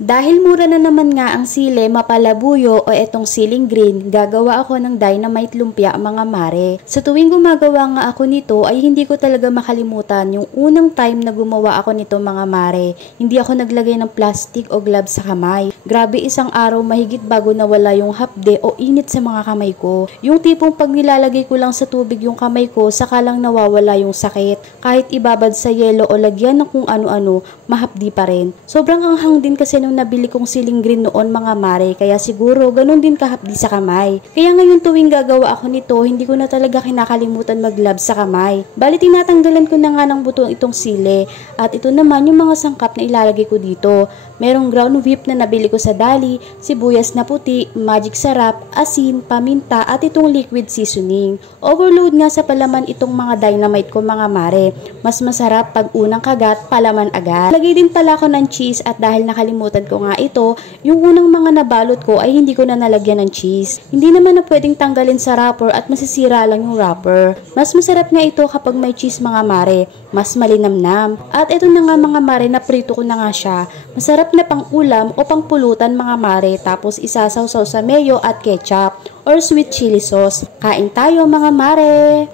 Dahil mura na naman nga ang sili, mapalabuyo o etong siling green, gagawa ako ng dynamite lumpia mga mare. Sa tuwing gumagawa nga ako nito ay hindi ko talaga makalimutan yung unang time na gumawa ako nito mga mare. Hindi ako naglagay ng plastic o gloves sa kamay. Grabe, isang araw mahigit bago nawala yung hapde o init sa mga kamay ko. Yung tipong pag nilalagay ko lang sa tubig yung kamay ko, saka lang nawawala yung sakit. Kahit ibabad sa yelo o lagyan ng kung ano-ano, mahapdi pa rin. Sobrang anghang din kasi nung nabili kong siling green noon mga mare, kaya siguro ganun din kahapdi sa kamay. Kaya ngayon tuwing gagawa ako nito, hindi ko na talaga kinakalimutan mag-gloves sa kamay. Bali tinatanggalan ko na nga ng buto itong sili, at ito naman yung mga sangkap na ilalagay ko dito. Merong ground whip na nabili ko sa Dali, sibuyas na puti, magic sarap, asin, paminta at itong liquid seasoning. Overload nga sa palaman itong mga dynamite ko mga mare. Mas masarap pag unang kagat, palaman agad. Lagay din pala ako ng cheese, at dahil nakalimutan ko nga ito, yung unang mga nabalot ko ay hindi ko na nalagyan ng cheese. Hindi naman na pwedeng tanggalin sa wrapper at masisira lang yung wrapper. Mas masarap nga ito kapag may cheese mga mare, mas malinamnam. At ito na nga mga mare, na prito ko na nga siya. Masarap na pang ulam o pang pulutan mga mare, tapos isasawsaw sa mayo at ketchup or sweet chili sauce. Kain tayo mga mare!